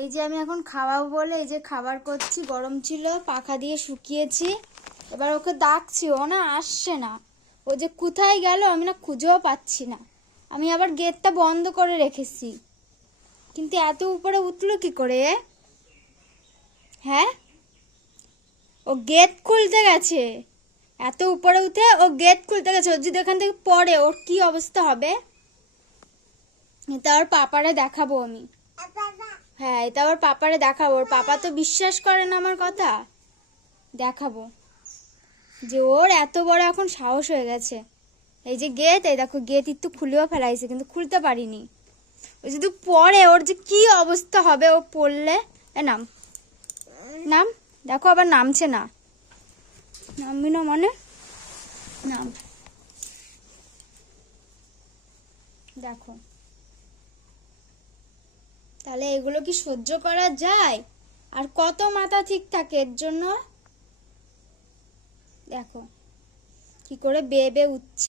এই যে আমি এখন খাওয়াবো বলে এই যে খাবার করছি, গরম ছিল পাখা দিয়ে শুকিয়েছি। এবার ওকে ডাকছি, ও না আসছে না। ও যে কোথায় গেল আমি না খুঁজেও পাচ্ছি না। আমি আবার গেটটা বন্ধ করে রেখেছি, কিন্তু এত উপরে উঠলো কি করে? হ্যাঁ, ও গেট খুলতে গেছে। এত উপরে উঠে ও গেট খুলতে গেছে। ও যদি এখান থেকে পড়ে ওর কি অবস্থা হবে? এটা ওর পাপারে দেখাবো আমি। হ্যাঁ, এটা ওর পাপারে দেখাবো। ওর পাপা তো বিশ্বাস করে না আমার কথা। দেখাবো যে ওর এত বড় এখন সাহস হয়ে গেছে। এই যে গেট, এই দেখো গেট একটু খুলেও ফেলাইছে কিন্তু খুলতে পারিনি। ও যদি পড়ে ওর যে কি অবস্থা হবে, ও পড়লে। নাম নাম, দেখো আবার নামছে না। নামবি না মানে? নাম, দেখো। তাহলে এগুলো কি সহ্য করা যায়? আর কত মাথা ঠিক থাকে এর জন্য। দেখো কি করে বেয়ে বেয়ে উঠছে।